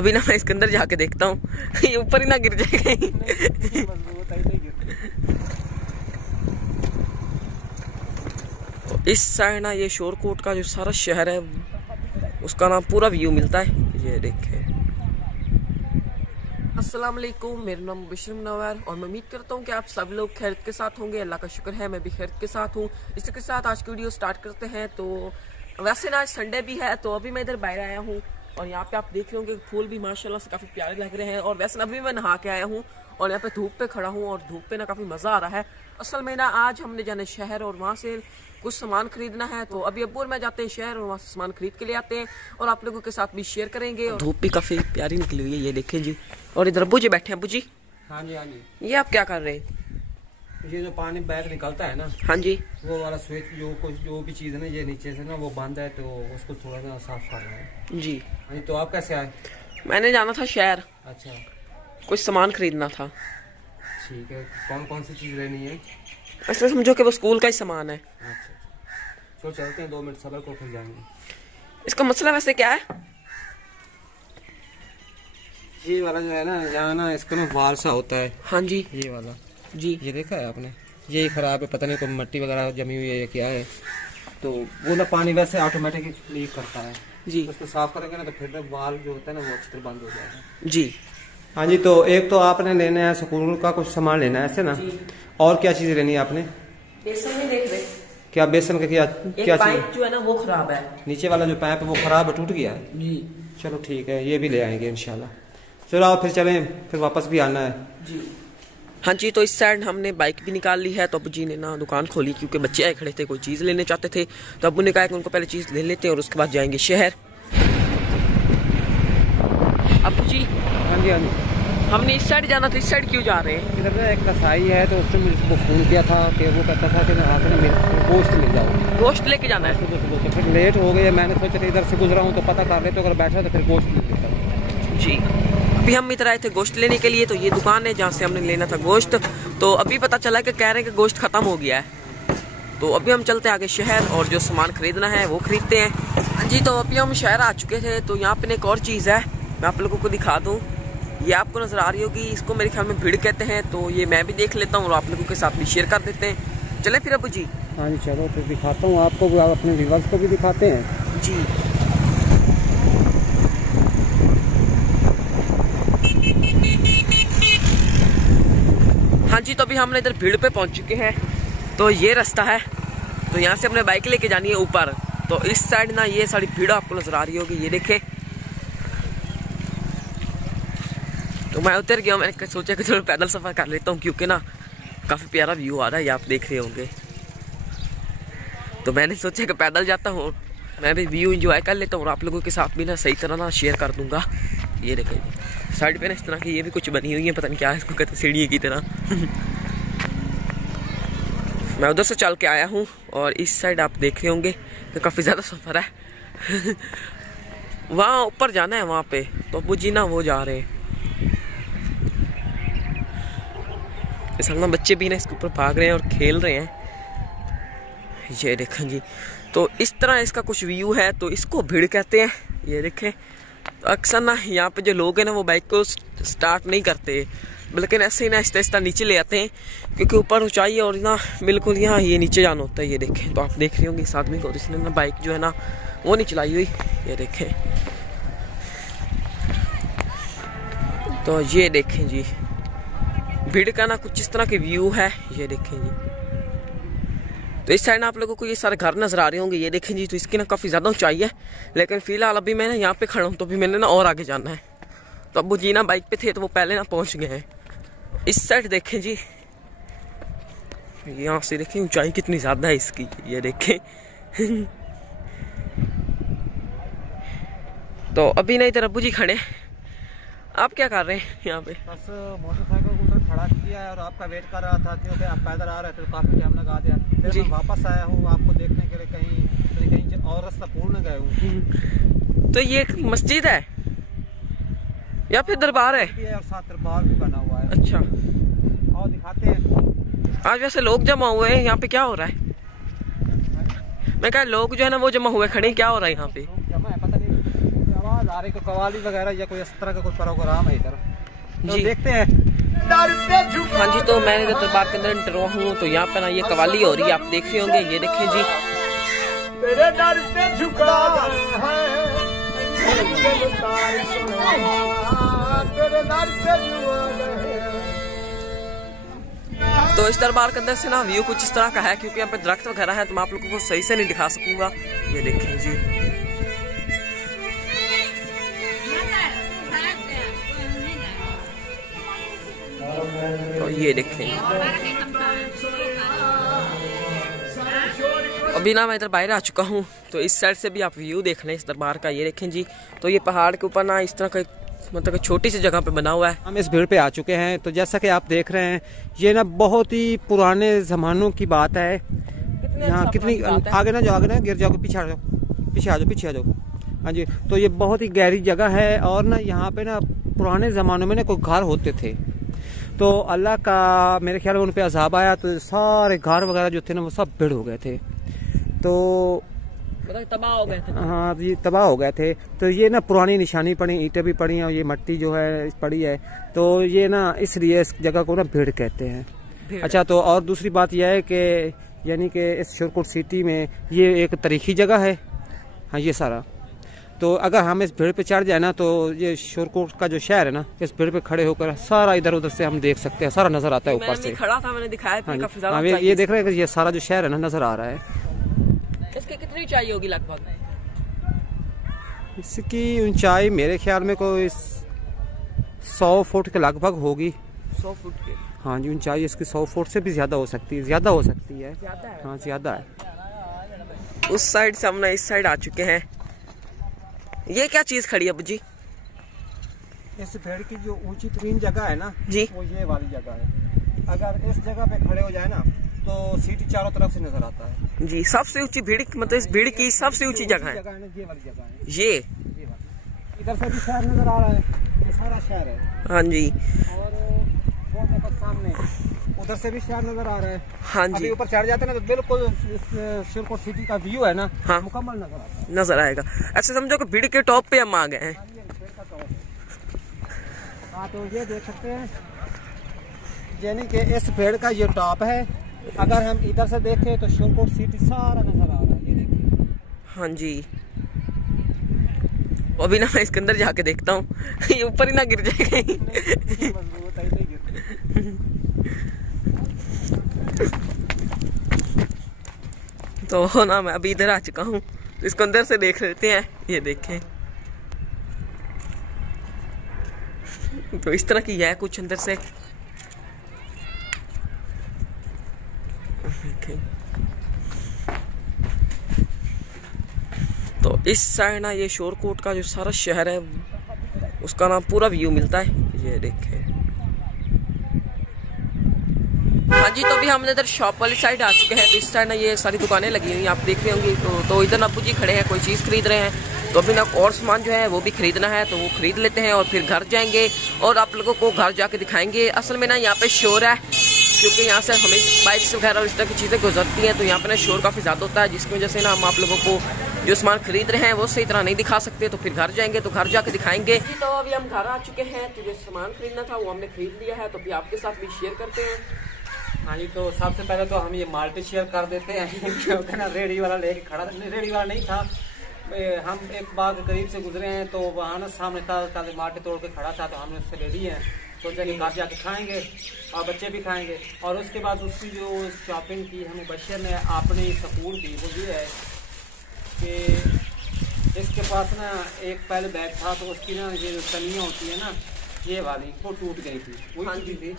अभी ना मैं इसके अंदर जाके देखता हूँ ये ऊपर ही ना गिर जाए कहीं। इस साइड ना ये शोरकोट का जो सारा शहर है उसका ना पूरा व्यू मिलता है। ये देखें। अस्सलाम वालेकुम, मेरा नाम बशर मुनव्वर और मैं उम्मीद करता हूँ कि आप सब लोग खैरियत के साथ होंगे। अल्लाह का शुक्र है मैं भी खैरियत के साथ हूँ। इसी के साथ आज की वीडियो स्टार्ट करते हैं। तो वैसे ना आज संडे भी है, तो अभी मैं इधर बाहर आया हूँ और यहाँ पे आप देख रहे होंगे फूल भी माशाल्लाह से काफी प्यारे लग रहे हैं। और वैसे ना अभी मैं नहा के आया हूँ और यहाँ पे धूप पे खड़ा हूँ और धूप पे ना काफी मजा आ रहा है। असल में ना आज हमने जाना शहर और वहाँ से कुछ सामान खरीदना है, तो अभी अब्बू और मैं जाते हैं शहर और वहाँ से सामान खरीद के ले आते हैं और आप लोगों के साथ भी शेयर करेंगे। धूप भी काफी प्यारी निकली हुई है, ये देखें जी। और इधर अब्बू जी बैठे हैं। अब्बू जी, हाँ जी, हाँ जी। ये आप क्या कर रहे हैं? ये जो पानी बैग निकलता है ना, हाँ जी, वो वाला स्विच जो भी चीज है ना, ये नीचे से ना वो बंद है, तो उसको थोड़ा ना साफ कर रहे हैं जी। हाँ जी। तो आप कैसे आए? मैंने जाना था शहर, अच्छा, कुछ सामान खरीदना था। ठीक है। कौन कौन सी चीज लेनी है? ऐसे समझो कि वो स्कूल का ही सामान है। अच्छा, तो चलते हैं, 2 मिनट सब्र को, फिर जाएंगे। इसका मसला वैसे क्या है? ये वाला जो है ना, यहाँ ना इसका ना वाल सा होता है। हाँ जी, ये वाला जी। ये देखा है आपने? ये खराब है, पता नहीं कोई मिट्टी वगैरह जमी हुई है या क्या है। तो वो ना पानी वैसे ऑटोमेटिक लीक करता है जी। उसको साफ करेंगे ना, तो फिर ना वाल जो होता है ना वो अच्छी तरह बंद हो जाएगा जी। हाँ जी। तो एक तो आपने लेना है स्कूल का कुछ सामान लेना है, ऐसे ना? और क्या चीज लेनी है आपने? बेसन नहीं देख रहे? क्या बेसन का क्या क्या पाइप चीज? जो है ना वो खराब है। नीचे वाला जो पाइप है वो खराब है, टूट गया है जी। चलो ठीक है, ये भी ले आएंगे इंशाल्लाह। चलो आप फिर चलें, फिर वापस भी आना है जी। हाँ जी, तो इस साइड हमने बाइक भी निकाल ली है। तो अब्बू जी ने ना दुकान खोली क्योंकि बच्चे आए खड़े थे, कोई चीज़ लेने चाहते थे। तो अब्बू ने कहा कि उनको पहले चीज़ ले लेते हैं और उसके बाद जाएंगे शहर। अब्बू जी, हाँ जी, हाँ जी। हमने इस साइड जाना था, इस साइड क्यों जा रहे हैं? इधर ना एक कसाई है, तो उसने मुझको फ़ोन किया था कि वो कहता था कि आके ना मेरे गोश्त मिल जाओ। गोश्त लेके जाना है? तो फिर लेट हो गए, मैंने सोचा इधर से गुजरा हूँ तो पता कर ले, तो अगर बैठा तो फिर गोश्त मिल जाता जी। अभी हम इधर आए थे गोश्त लेने के लिए, तो ये दुकान है जहाँ से हमने लेना था गोश्त। तो अभी पता चला कि कह रहे हैं कि गोश्त खत्म हो गया है। तो अभी हम चलते हैं आगे शहर और जो सामान खरीदना है वो खरीदते हैं। हाँ जी, तो अभी हम शहर आ चुके थे। तो यहाँ पे एक और चीज़ है, मैं आप लोगों को दिखा दूँ। ये आपको नजर आ रही होगी, इसको मेरे ख्याल में भीड़ कहते हैं। तो ये मैं भी देख लेता हूँ और आप लोगों के साथ भी शेयर कर देते हैं। चले फिर अब्बू जी? हाँ जी, चलो फिर दिखाता हूँ आपको, अपने व्यूअर्स को भी दिखाते हैं जी। हाँ जी, तो अभी हमने इधर भीड़ पे पहुंच चुके हैं। तो ये रास्ता है, तो यहाँ से अपने बाइक लेके जानी है ऊपर। तो इस साइड ना ये सारी भीड़ आपको नजर आ रही होगी, ये देखें। तो मैं उतर गया, मैंने सोचा कि चलो पैदल सफर कर लेता हूँ क्योंकि ना काफी प्यारा व्यू आ रहा है, ये आप देख रहे होंगे। तो मैंने सोचा कि पैदल जाता हूँ, मैं भी व्यू एंजॉय कर लेता हूँ और आप लोगों के साथ भी ना सही तरह ना शेयर कर दूंगा। ये देखिए साइड पे ना इस तरह की ये भी कुछ बनी हुई है, पता नहीं क्या है इसको कहते हैं, सीढ़ी की तरह। मैं उधर से चल के आया हूँ और इस साइड आप देख रहे होंगे तो काफी ज्यादा सफर है। वहाँ ऊपर जाना है वहाँ पे, तो अब्बू जी ना वो जा रहे हैं। ना बच्चे भी ना इसके ऊपर भाग रहे हैं और खेल रहे हैं, ये देखें जी। तो इस तरह इसका कुछ व्यू है, तो इसको भीड़ कहते हैं। ये देखें, अक्सर ना यहाँ पे जो लोग हैं ना वो बाइक को स्टार्ट नहीं करते, बल्कि ऐसे ही ना आहिस्ता आहिस्ता नीचे ले आते हैं क्योंकि ऊपर ऊंचाई है और ना बिल्कुल यहाँ ये नीचे जाना होता है। ये देखें, तो आप देख रहे होंगे इस आदमी को, इसने ना बाइक जो है ना वो नहीं चलाई हुई, ये देखें। तो ये देखें जी, भीड़ का ना कुछ इस तरह के व्यू है, ये देखें जी। तो इस साइड ना आप लोगों को ये सारे घर नजर आ रहे होंगे, ये देखें जी। तो इसकी ना काफी ज्यादा ऊंचाई है, लेकिन फिलहाल अभी मैं ना यहाँ पे खड़ा हूँ, तो अभी मैंने ना और आगे जाना है। तो अब्बू जी ना बाइक पे थे तो वो पहले ना पहुंच गए हैं। इस साइड देखें जी, यहाँ से देखें ऊंचाई कितनी ज्यादा है इसकी, ये देखें। तो अभी ना इधर अब्बू जी खड़े, आप क्या कर रहे हैं यहाँ पे? बस मोटरसाइकिल को उधर खड़ा किया है और आपका वेट कर रहा था क्योंकि आप पैदल आ रहे थे, तो काफी टाइम लगा दिया। फिर मैं वापस आया हूँ आपको देखने के लिए, कहीं और रास्ता पूर्ण गए हूँ। तो ये एक मस्जिद है या फिर दरबार है? और साथ दरबार भी बना हुआ है। अच्छा, और दिखाते हैं। आज वैसे लोग जमा हुए हैं यहाँ पे, क्या हो रहा है? मैं कहा लोग जो है ना वो जमा हुए खड़े, क्या हो रहा है यहाँ पे? जमा है, पता नहीं आवाज तारीख को कवाली वगैरह या कोई इस तरह का कोई प्रोग्राम है इधर, तो देखते हैं। हाँ जी, तो मैं इधर दरबार के अंदर इंटर हुआ हूँ, तो यहाँ पे ना ये कवाली हो रही है, आप देख रहे होंगे, ये देखें जी। तेरे दर पे झुका है, तेरे दर पे तो इस दरबार के अंदर से ना व्यू कुछ इस तरह का है, क्योंकि यहाँ पे दरख्त वगैरह है, तो मैं आप लोगों को सही से नहीं दिखा सकूंगा। ये देखें जी, तो ये देखें। अभी ना मैं इधर बाहर आ चुका हूँ, तो इस साइड से भी आप व्यू देख लें इस दरबार का। ये देखें जी, तो ये पहाड़ के ऊपर ना इस तरह का मतलब छोटी सी जगह पे बना हुआ है। हम इस भीड़ पे आ चुके हैं, तो जैसा कि आप देख रहे हैं, ये ना बहुत ही पुराने जमानों की बात है। यहाँ कितनी आगे ना जाओ, आगे ना गिर जाओगे, पीछे आ जाओ, पीछे आ जाओ, पीछे आ जाओ। हाँ जी, तो ये बहुत ही गहरी जगह है, और ना यहाँ पे ना पुराने ज़मानों में ना कोई घर होते थे, तो अल्लाह का मेरे ख्याल में उन पे अजाब आया, तो सारे घर वगैरह जो थे ना वो सब भिड़ हो गए थे, तो तबाह हो गए थे। हाँ, ये तबाह हो गए थे। तो ये ना पुरानी निशानी पड़ी, ईंटें भी पड़ी हैं, और ये मिट्टी जो है पड़ी है, तो ये ना इसलिए इस जगह को ना भीड़ कहते हैं। अच्छा, तो और दूसरी बात यह है कि यानी कि इस शोरकोट सिटी में ये एक तारीखी जगह है। हाँ, ये सारा, तो अगर हम इस भीड़ पे चढ़ जाए ना, तो ये शोरकोट का जो शहर है ना, इस भीड़ पे खड़े होकर सारा इधर उधर से हम देख सकते हैं, सारा नजर आता है ऊपर से। खड़ा था, मैंने दिखाया। हाँ, ये देख रहे हैं कि ये सारा जो शहर है ना नजर आ रहा है। इसकी कितनी ऊंचाई होगी लगभग? इसकी ऊंचाई मेरे ख्याल में कोई 100 फुट के लगभग होगी। 100 फुट के? हाँ जी, ऊंचाई इसकी 100 फुट से भी ज्यादा हो सकती है, ज्यादा हो सकती है। हाँ, ज्यादा है। उस साइड से हम इस साइड आ चुके हैं। ये क्या चीज खड़ी है अबू जी? इस भीड़ की जो ऊंची तरीन जगह है ना जी, वो ये वाली जगह है। अगर इस जगह पे खड़े हो जाए ना, तो सिटी चारों तरफ से नजर आता है जी। सबसे ऊंची भीड़, मतलब इस भीड़ की सबसे ऊंची जगह है ये वाली जगह है। ये इधर से भी शहर नजर आ रहा है, ये सारा शहर है। हाँ जी, और वो देखो सामने, उधर से भी शहर नजर आ रहा है। हाँ जी, अभी ऊपर चढ़ जाते हैं ना, तो बिल्कुल इस शोरकोट सिटी का व्यू है ना, हाँ, मुकम्मल नजर आता है, नजर आएगा। ऐसे समझो कि भीड़ के टॉप पे हम आ गए हैं। हाँ, तो ये देख सकते हैं, यानी कि इस पेड़ का ये टॉप है। अगर हम इधर से देखें तो शोरकोट सिटी सारा नजर आ रहा है, ये देखिए। हाँ जी, अभी ना मैं इसके अंदर जाके देखता हूँ, ये ऊपर ही ना गिर जाए कहीं। तो ना मैं अभी इधर आ चुका हूँ, तो इसको अंदर से देख लेते हैं। ये देखें, तो इस तरह की है कुछ अंदर से। तो इस साइड ना ये शोरकोट का जो सारा शहर है उसका ना पूरा व्यू मिलता है। ये देखें। हाँ जी, तो अभी हम इधर शॉप वाली साइड आ चुके हैं। तो इस साइड ना ये सारी दुकानें लगी हुई, आप देख रहे होंगे। तो इधर अब्बू जी खड़े हैं, कोई चीज़ खरीद रहे हैं। तो अभी ना और सामान जो है वो भी खरीदना है, तो वो खरीद लेते हैं और फिर घर जाएंगे और आप लोगों को घर जाके दिखाएंगे। असल में ना यहाँ पे शोर है, क्योंकि यहाँ से हमें बाइक्स वगैरह और इस तरह की चीज़ें गुजरती हैं, तो यहाँ पे ना शोर काफ़ी ज़्यादा होता है, जिसकी वजह से ना हम आप लोगों को जो सामान खरीद रहे हैं वो सही तरह नहीं दिखा सकते। तो फिर घर जाएंगे तो घर जाके दिखाएंगे। तो अभी हम घर आ चुके हैं, तो जो सामान खरीदना था वो हमने खरीद लिया है, तो अभी आपके साथ भी शेयर करते हैं। हाँ जी, तो सबसे पहले तो हम ये माल्टी शेयर कर देते हैं, क्योंकि ना रेडी वाला लेके खड़ा था, रेडी वाला नहीं था। हम एक बाग के करीब से गुजरे हैं, तो वहाँ ना सामने ताज़े माल्टे तोड़ के खड़ा था, तो हमने उससे ले ली है। सोचा कि घर जाके खाएंगे और बच्चे भी खाएंगे। और उसके बाद उसकी जो शॉपिंग की हमें बशर ने अपनी सकून दी, वो ये है कि इसके पास ना एक पहले बैग था, तो उसकी ना ये जो तनियाँ होती है ना, ये वाली वो टूट गई थी, वो टूटी थी।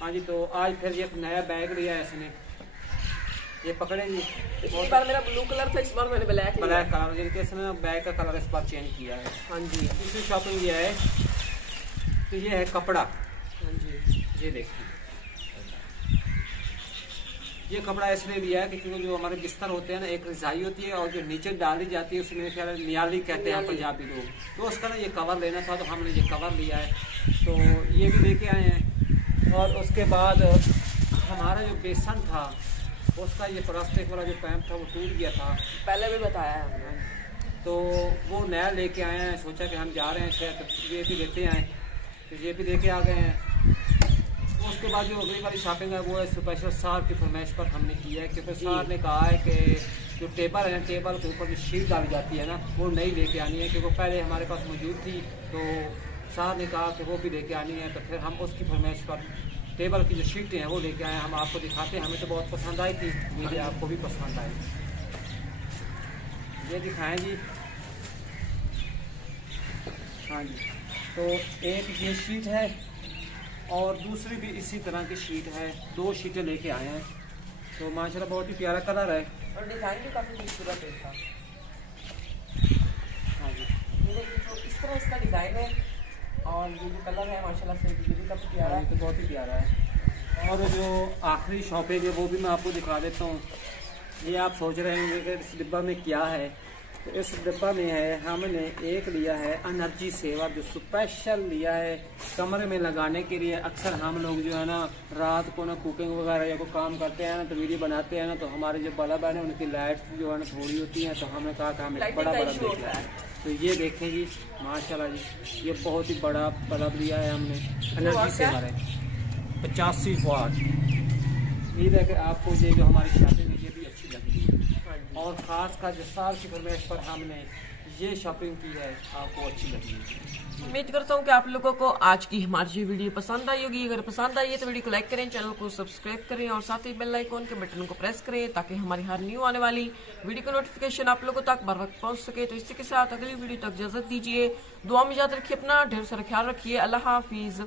हाँ जी, तो आज फिर ये नया बैग लिया है इसने, ये पकड़ेंगे। इस बार मेरा ब्लू कलर था, इस बार मैंने ब्लैक कलर, जिनके इसने बैग का कलर इस बार चेंज किया है। हाँ जी, दूसरी शॉपिंग ये है, तो ये है कपड़ा। हाँ जी, ये देखिए, ये कपड़ा इसलिए लिया है कि क्योंकि जो हमारे बिस्तर होते हैं ना, एक रजाई होती है और जो नीचे डाली जाती है उसमें मेरे ख्याल नियाली कहते हैं पंजाबी लोग, तो उसका ना ये कवर लेना था, तो हमने ये कवर लिया है, तो ये भी लेके आए हैं। और उसके बाद हमारा जो बेसन था उसका ये प्लास्टिक वाला जो पैम्प था वो टूट गया था, पहले भी बताया है हमने। तो वो नया लेके आए हैं, सोचा कि हम जा रहे हैं तो ये भी लेते आए, तो ये भी लेके आ गए हैं। उसके बाद जो अगली वाली शॉपिंग है वो है स्पेशल सार की फरमाइश पर हमने की है, क्योंकि सार ने कहा है कि जो टेबल है, टेबल के ऊपर जो शीट डाली जाती है ना, वो नई लेके आनी है, क्योंकि पहले हमारे पास मौजूद थी। तो सार ने कहा कि वो भी लेके आनी है, तो फिर हम उसकी फरमाइश पर टेबल की जो शीटें हैं वो लेके आए। हम आपको दिखाते हैं, हमें तो बहुत पसंद आई थी, मुझे आपको भी पसंद आई। ये दिखाएं जी। हाँ जी, तो एक ये शीट है और दूसरी भी इसी तरह की शीट है, 2 शीटें लेके आए हैं। तो माशाल्लाह बहुत ही प्यारा कलर है और डिजाइन भी काफी खूबसूरत था। हाँ जी, तो इस तरह इसका डिजाइन है और ये जो कलर है माशाल्लाह से ये भी काफी प्यारा है। तो बहुत ही प्यारा है। और जो आखिरी शॉपिंग है वो भी मैं आपको दिखा देता हूँ। ये आप सोच रहे होंगे कि इस डिब्बा में क्या है, तो इस डिब्बा में है, हमने एक लिया है एनर्जी सेवर, जो स्पेशल लिया है कमरे में लगाने के लिए। अक्सर हम लोग जो है ना रात को ना कुकिंग वगैरह या कोई काम करते हैं ना, तो वीडियो बनाते हैं ना, तो हमारे जो बल्ब है ना उनकी लाइट जो है ना थोड़ी होती है, तो हमने कहा कि हमें बड़ा बल्ब देखना है। तो ये देखें जी, माशाल्लाह जी, ये बहुत ही बड़ा बल्ब लिया है हमने, एनर्जी सेवर है, 85 वाट। उम्मीद है कि आपको ये जो हमारी शॉपिंग है ये भी अच्छी लगी है, और ख़ास का जो साल की फरमाइश पर हमने ये शॉपिंग की है आपको अच्छी लगी है। उम्मीद करता हूँ कि आप लोगों को आज की हमारी वीडियो पसंद आई होगी। अगर पसंद आई है तो वीडियो को लाइक करें, चैनल को सब्सक्राइब करें और साथ ही बेल आइकॉन के बटन को प्रेस करें, ताकि हमारी हर न्यू आने वाली वीडियो का नोटिफिकेशन आप लोगों तक बर वक्त पहुँच सके। तो इसी के साथ अगली वीडियो तक इजाजत दीजिए। दुआ में याद रखिए अपना, ढेर सारा ख्याल रखिए। अल्लाह हाफिज।